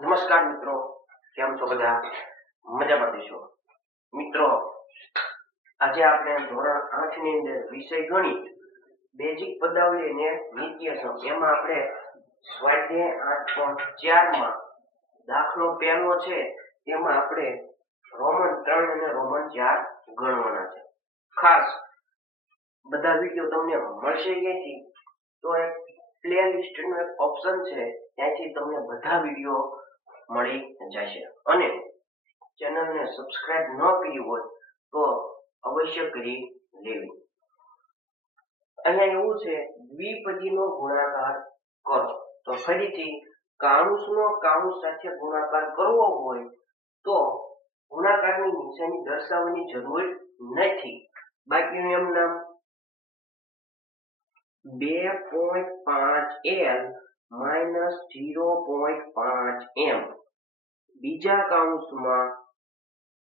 નમસ્કાર મિત્રો, કેમ છો બધા? મજામાં દેશો મિત્રો. આજે આપણે ધોરણ 8 ની અંદર વિષય ગણિત બેઝિક પદાવલી અને નિત્યસમ એમાં આપણે સ્વાધ્યાય 8.4 માં દાખલો પહેલો છે. એમાં આપણે રોમન 3 અને રોમન 4 ગણવાના છે. ખાસ બધા વિડીયો તમને મળશે ક્યાંથી? તો એક પ્લેલિસ્ટ નો એક ઓપ્શન છે, ત્યાંથી તમને બધા વિડીયો મળી જશે. અને ચેનલને સબસ્ક્રાઇબ ન કરી હોય તો અવશ્ય કરી લેવી. અહીંયા એવું છે, દ્વિપદીનો ગુણાકાર કરો. તો ફરીથી કાઉંસનો કાઉંસ સાથે ગુણાકાર કરવો હોય તો ગુણાકારની નિશાની દર્શાવવાની જરૂર નથી. બાકીનું એમ નામ 2.5l માઇનસ 0.5m, બીજા કાઉંસમાં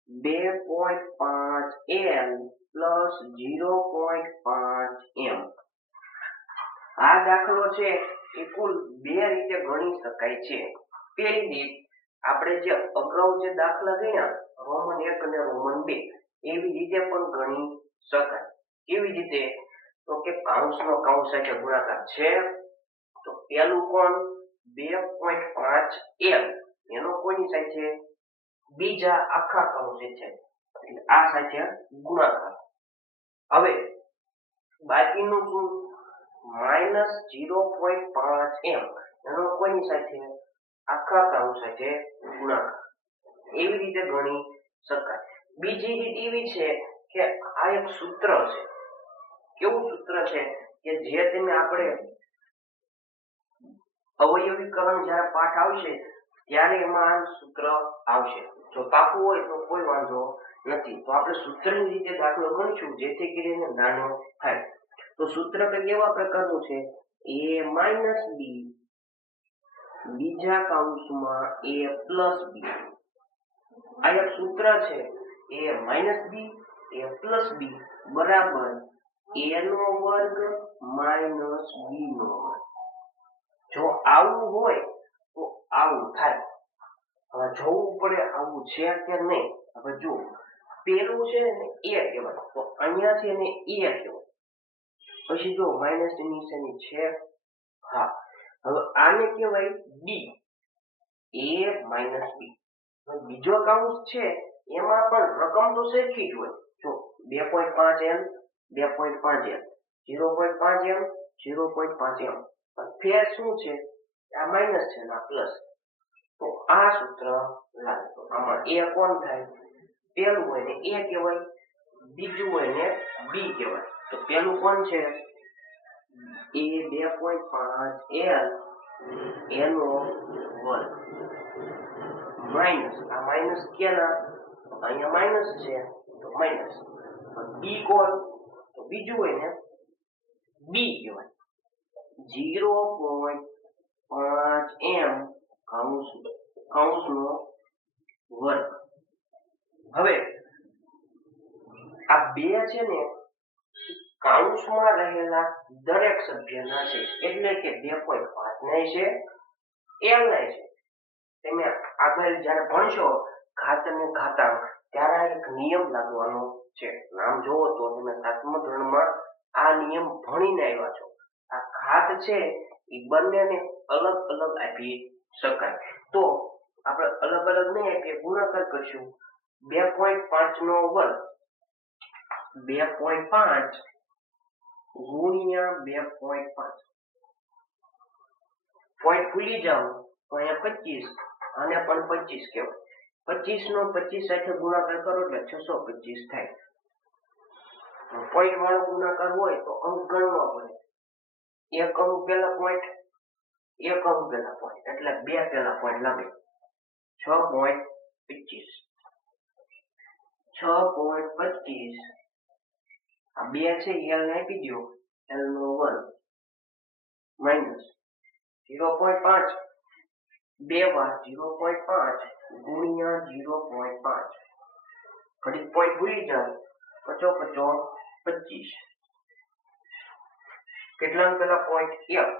2.5l પ્લસ 0.5m. આ દાખલો છે એ કુલ બે રીતે ગણી શકાય છે. પહેલી રીત, આપણે જે અગાઉ જે દાખલા ગણ્યા રોમન 1 અને રોમન 2 એવી રીતે પણ ગણી શકાય. કેવી રીતે? તો કે કાઉંસનો કાઉંસ સાથે ગુણાકાર છે. તો પહેલું કોણ 2.5l એનો કોની સાથે? બીજા આખા કાઉંસ છે આ સાથે ગુણાકાર. હવે બાકીનું શું? માઇનસ 0.5m એનો કોની સાથે? આખા કાઉંસ સાથે ગુણાકાર. એવી રીતે ગણી શકાય. બીજી રીત એવી છે કે આ એક સૂત્ર છે. કેવું સૂત્ર છે કે જે તમે આપણે અવયવીકરણ જ્યારે પાઠ આવશે ત્યારે એમાં આ સૂત્ર આવશે. જો પાકું હોય તો કોઈ વાંધો નથી. તો આપણે સૂત્રની રીતે દાખલો ગણીશું જેથી કરીને નાનો થાય. તો સૂત્ર કંઈક એવા પ્રકારનું છે, a માઇનસ b બીજા કાઉંસમાં a પ્લસ b. આ એક સૂત્ર છે, a minus b a plus b બરાબર a નો વર્ગ માઇનસ b નો વર્ગ. જો આવું હોય તો આવું થાય. હવે જોવું પડે આવું છે કે નહીં. હવે જો પેલું છે ને a કહેવાય, તો અહીંયા છે ને a કહેવાય. પછી જો માઇનસ ની નિશાની છે. હા, હવે આને કહેવાય b, a માઇનસ b. બીજો કાઉંસ છે એમાં પણ રકમ તો સરખી જ હોય. જો 2.5l 2.5l 0.5m 0.5m. ફેર શું છે? આ માઇનસ છે ને આ પ્લસ. તો આ સૂત્ર લાગે. તો આમાં a કોણ થાય? પેલું હોય ને a કહેવાય, બીજું હોય ને b કહેવાય. તો પેલું કોણ છે? a 2.5l એનો વર્ગ માઇનસ આ માઇનસ ક્યાંના? અહીંયા માઇનસ છે તો માઇનસ. b કોણ? તો બીજું હોય ને b કહેવાય, 0.5m કાઉંસનો વર્ગ. હવે આ બે છે ને કાઉંસમાં રહેલા દરેક સભ્યના છે, એટલે કે 2.5 ના છે l ના છે. તમે આગળ જ્યારે ભણશો ઘાત અને ઘાતાંક ત્યારે એક નિયમ લાગવાનો છે. નામ જોવો તો તમે 7મા ધોરણમાં આ નિયમ ભણીને આવ્યા છો. આ ઘાત છે એ બંનેને અલગ અલગ આપી શકાય. તો આપણે અલગ અલગ નહીં આપીએ, ગુણાકાર કરશું. 2.5 નો વર્ગ 2.5 ગુણ્યા 2.5. પોઈન્ટ ભૂલી જાઓ તો અહીંયા 25, આને પણ 25 કહેવાય. 25 નો 25 સાથે ગુણાકાર કરો એટલે 625 થાય. પોઈન્ટ વાળો ગુણાકાર હોય તો અંક ગણવા પડે. એક અંક પહેલા પોઈન્ટ, એક અંક પહેલા પોઈન્ટ, એટલે બે પહેલા પોઈન્ટ લાગે. 6.25 6.25. આ બે છે l ને આપી દો, l નો વર્ગ માઇનસ 0.5 બે વાર 0.5 ગુણ્યા 0.5. ઘડી પોઈન્ટ ભૂલી જાવ, 25. કેટલા પેલા પોઈન્ટ 1,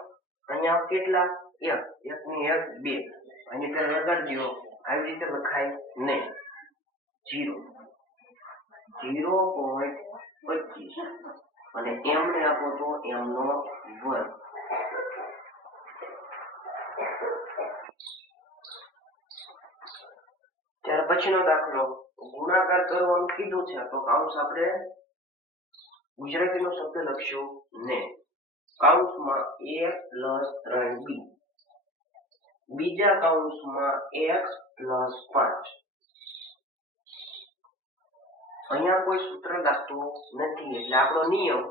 અહીંયા કેટલા 1, 1 ની 1 2, આની પર લગાડી દો, આવી રીતે લખાય નહીં. 0.25 અને m ને આપો તો m નો વર્ગ. ત્યાર પછીનો દાખલો ગુણાકાર કરવાનું કીધું છે તો કૌંસ આપણે ગુજરાતીનો શબ્દ લખશું ને. કૌંસમાં a + 3b, બીજા કૌંસમાં x + 5. અહીંયા કોઈ સૂત્ર લાગતું નથી એટલે આપણો નિયમ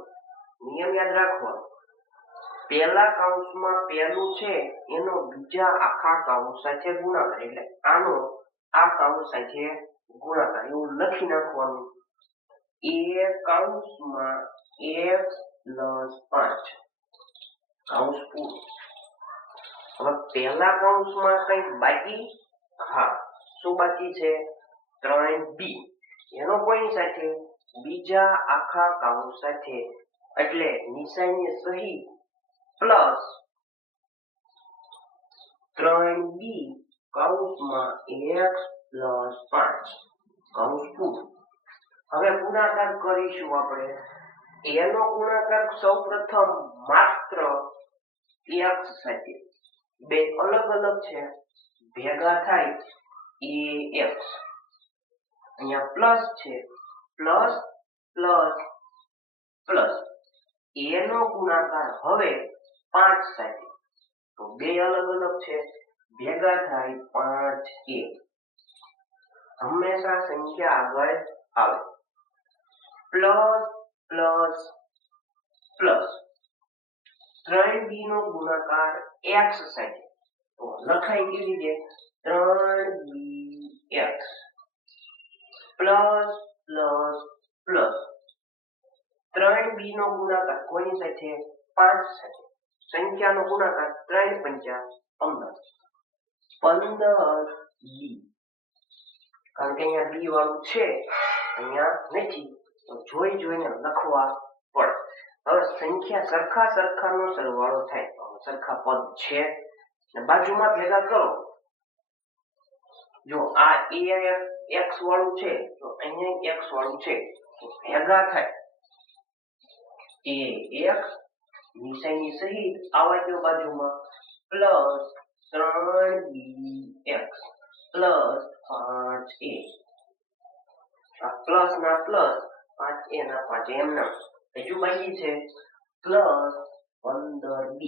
યાદ રાખવાનો. પહેલા કૌંસમાં પહેલું છે એનો બીજા આખા કૌંસ સાથે ગુણાકાર, એટલે આનો આ કૌંસ સાથે ગુણાકાર એવું લખી નાખવાનું. a કૌંસમાં x + 5 કૌંસ પૂરું. હવે પહેલા કૌંસમાં કંઈક બાકી? હા, શું બાકી છે? 3b. એનો કોઈની સાથે? બીજા આખા કૌંસ સાથે, એટલે નિશાની સહિત પ્લસ 3b કૌંસમાં x + 5 કૌંસ પૂરું. હવે ગુણાકાર કરીશું આપણે. એનો ગુણાકાર સૌપ્રથમ માત્ર x સાથે, બે અલગ અલગ છે, ભેગા થાય ax. અહીંયા પ્લસ છે, પ્લસ પ્લસ પ્લસ. એનો ગુણાકાર હવે 5 સાથે, તો બે અલગ અલગ છે, ભેગા થાય 5a. હંમેશા સંખ્યા આગળ આવે. પ્લસ પ્લસ પ્લસ 3b નો ગુણાકાર x સાથે, તો લખાઈ કેવી રીતે? 3bx plus plus plus 3b નો ગુણાકાર કોની સાથે? 5 સાથે. સંખ્યાનો ગુણાકાર 3 પંચા 15, 15b. કારણ કે અહીંયા b વાળું છે, અહીંયા નથી, તો જોઈ જોઈને લખવા પડે. હવે સંખ્યા સરખાનો સરવાળો થાય, તો સરખા પદ છે ને બાજુમાં ભેગા કરો. જો આ x વાળું છે તો અહીંયા x વાળું છે, તો ભેગા થાય ax નિશાની સહિત આવા દો બાજુમાં, પ્લસ 3bx પ્લસ 5a. આ પ્લસ ના પ્લસ, 5a ના 5 એમના. હજુ બાકી છે પ્લસ 15b.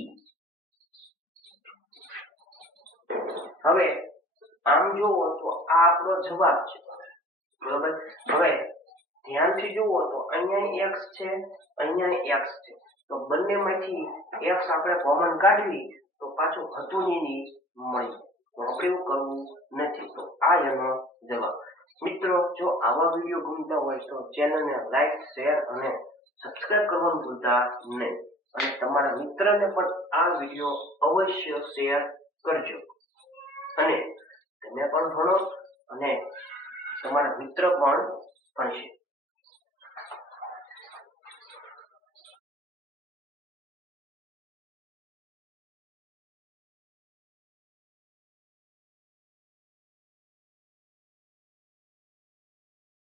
હવે આમ જોવો તો આ આપણો જવાબ છે, બરાબર. હવે ધ્યાનથી જુઓ તો અહીંયા x છે, અહીંયા x છે, તો બંનેમાંથી x આપણે કોમન કાઢવી તો પાછું હતું ની મળી, તો આપણે એવું કરવું નથી. તો આ એનો જવાબ. મિત્રો, જો આવા વિડીયો ગમતા હોય તો ચેનલને લાઈક, શેર અને સબસ્ક્રાઇબ કરવાનું ભૂલતા નહીં. અને તમારા મિત્રને પણ આ વિડીયો અવશ્ય શેર કરજો. અને તમે પણ ભણો અને તમારા મિત્ર પણ ભણશે.